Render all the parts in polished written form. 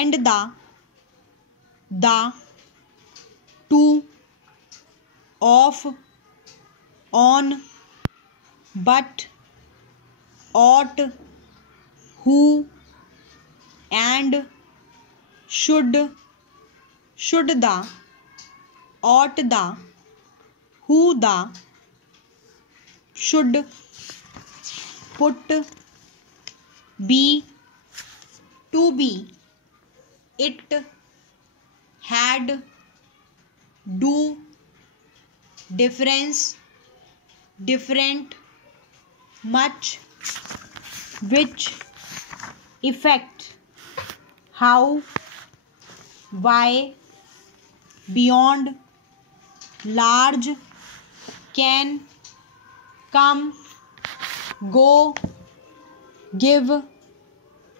and the, to, of, on, but, ought, who, and, should the, ought the, who the, should, put, be, to be, it, had, do, difference, different, much, which, effect, how, why, beyond, large, can, come, go, give,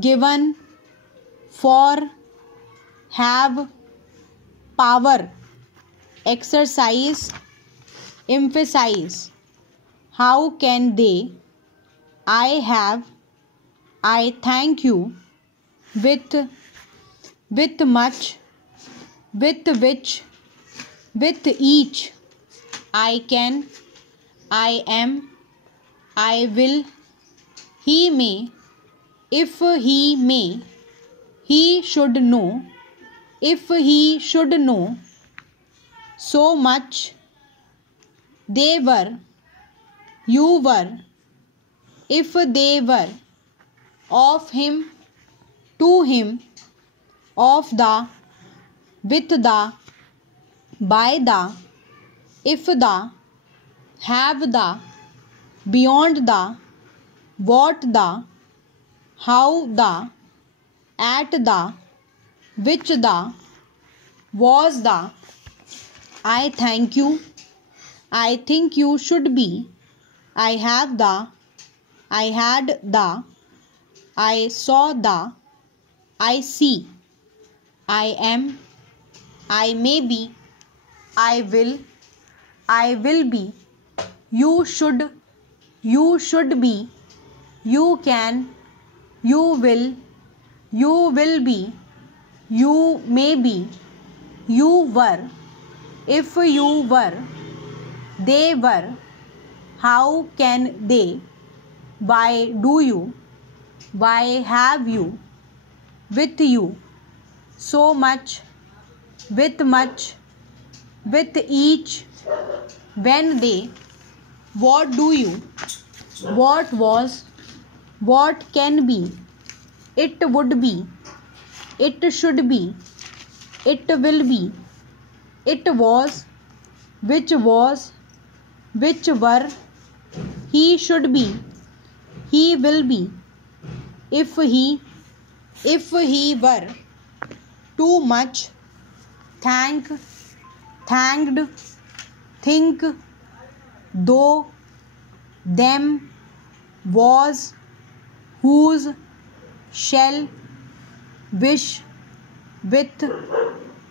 given, for, have, power, exercise, emphasize, how can they, I have, I thank you, with much, with which, with each, I can, I am, I will, he may, if he may, he should know, if he should know, so much, they were, you were, if they were, of him, to him, of the, with the, by the, if the, have the, beyond the, what the, how the, at the, which the, was the, I thank you, I think you should be, I have the, I had the, I saw the, I see, I am, I may be, I will be, you should be, you can, you will be, you may be, you were, if you were, they were, how can they, why do you, why have you, with you, so much, with each, when they, what do you, what was, what can be, it would be, it should be, it will be, it was, which were, he should be, he will be, if he were, too much, thanked, think, though, them, was, whose, shall, wish, with,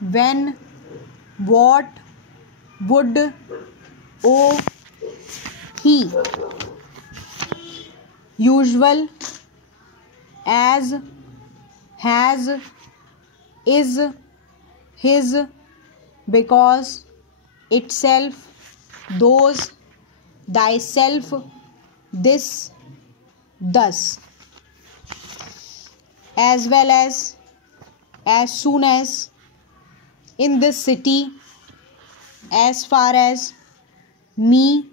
when, what, would, owe, he, usual, as, has, is, his, because, itself, those, thyself, this, thus, as well as soon as, in this city, as far as, me,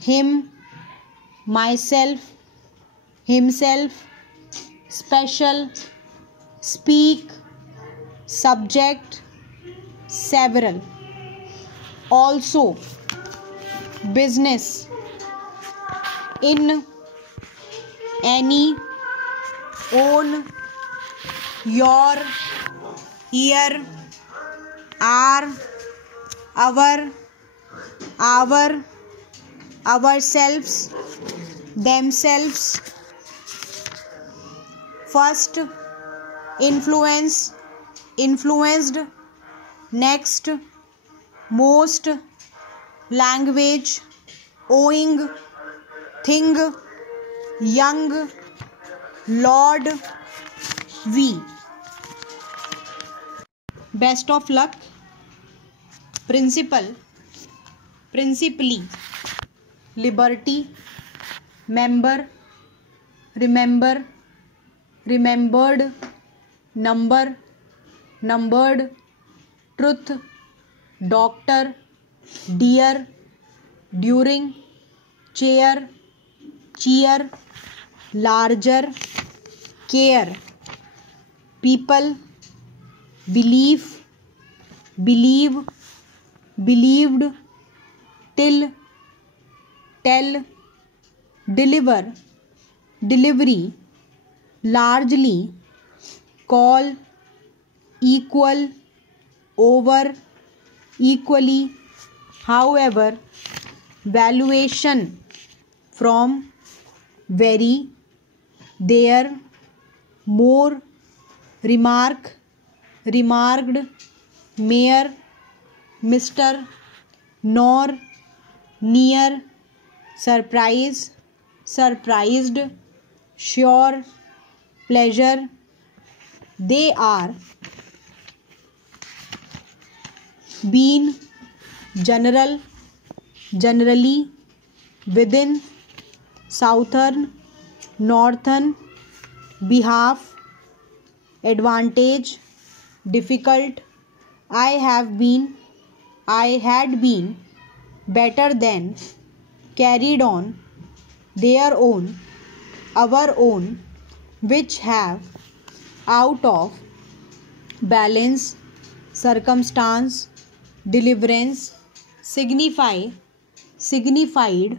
him, myself, himself, special, speak, subject, several, also, business, in, any, own, your, here, are, our, ourselves, themselves, first, influence, influenced, next, most, language, owing, thing, young, Lord, we. best of luck. Principle, principally, liberty, member, remember, remembered, number, numbered, truth, doctor, dear, during, chair, cheer, larger, care, people, belief, believe, believed, till, tell, deliver, delivery, largely, call, equal, over, equally, however, valuation, from, very, there, more, remark, remarked, mere, Mr., nor, near, surprise, surprised, sure, pleasure. They are, been, general, generally, within, southern, northern, behalf, advantage, difficult, I have been, I had been, better than, carried on, their own, our own, which have, out of, balance, circumstance, deliverance, signify, signified,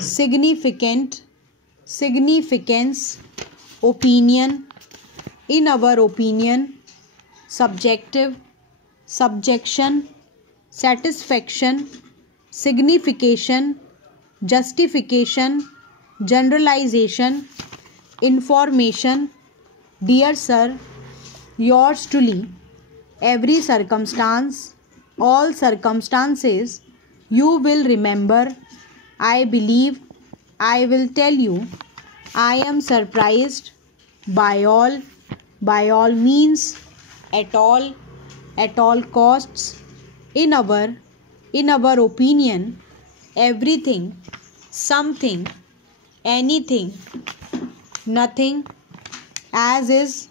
significant, significance, opinion, in our opinion, subjective, subjection, satisfaction, signification, justification, generalization, information. Dear sir, yours truly, every circumstance, all circumstances, you will remember, I believe, I will tell you, I am surprised by all means, at all costs, in our opinion, everything, something, anything, nothing, as is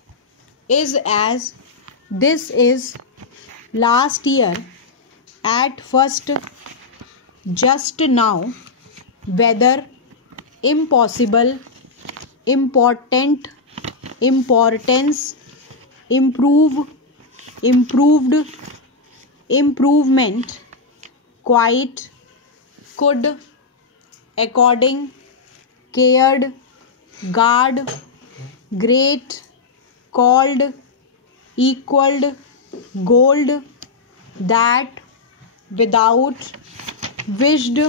as, this is, last year, at first, just now, whether, impossible, important, importance, improve, improved, improvement, quite, could, according, cared, guard, great, called, equaled, gold, that, without, wished,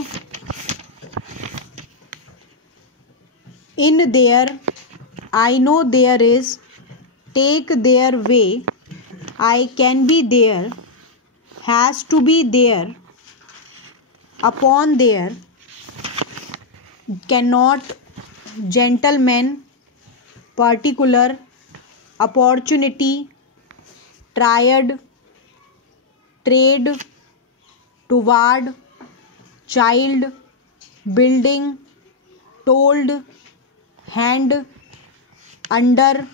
in there, I know there is, take their way, I can be there, has to be there, upon there, cannot, gentleman, particular, opportunity, triad, trade, toward, child, building, told, hand, under,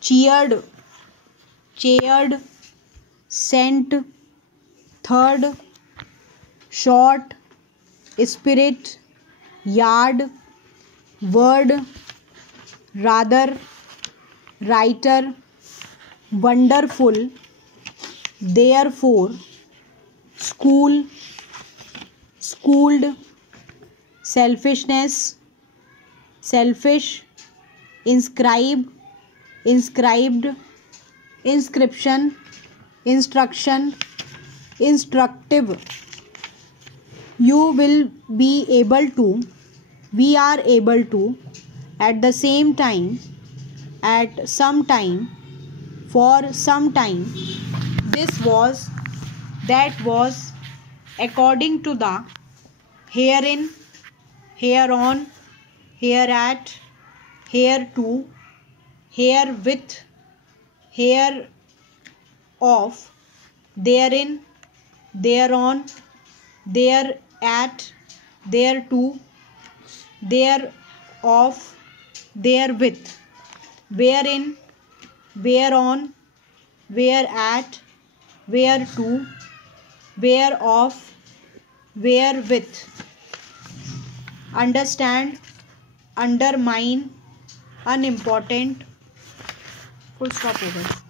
cheered, chaired, sent, third, short, spirit, yard, word, rather, writer, wonderful, therefore, school, schooled, selfishness, selfish, inscribe, inscribed, inscription, instruction, instructive. You will be able to, we are able to, at the same time, at some time, for some time, this was, that was, according to the, herein, hereon, hereat, hereto, herewith, here, of, therein, thereon, there at, thereto, thereof, therewith, wherein, whereon, whereat, whereto, whereof, wherewith. Understand, undermine, unimportant. Full stop हो गया.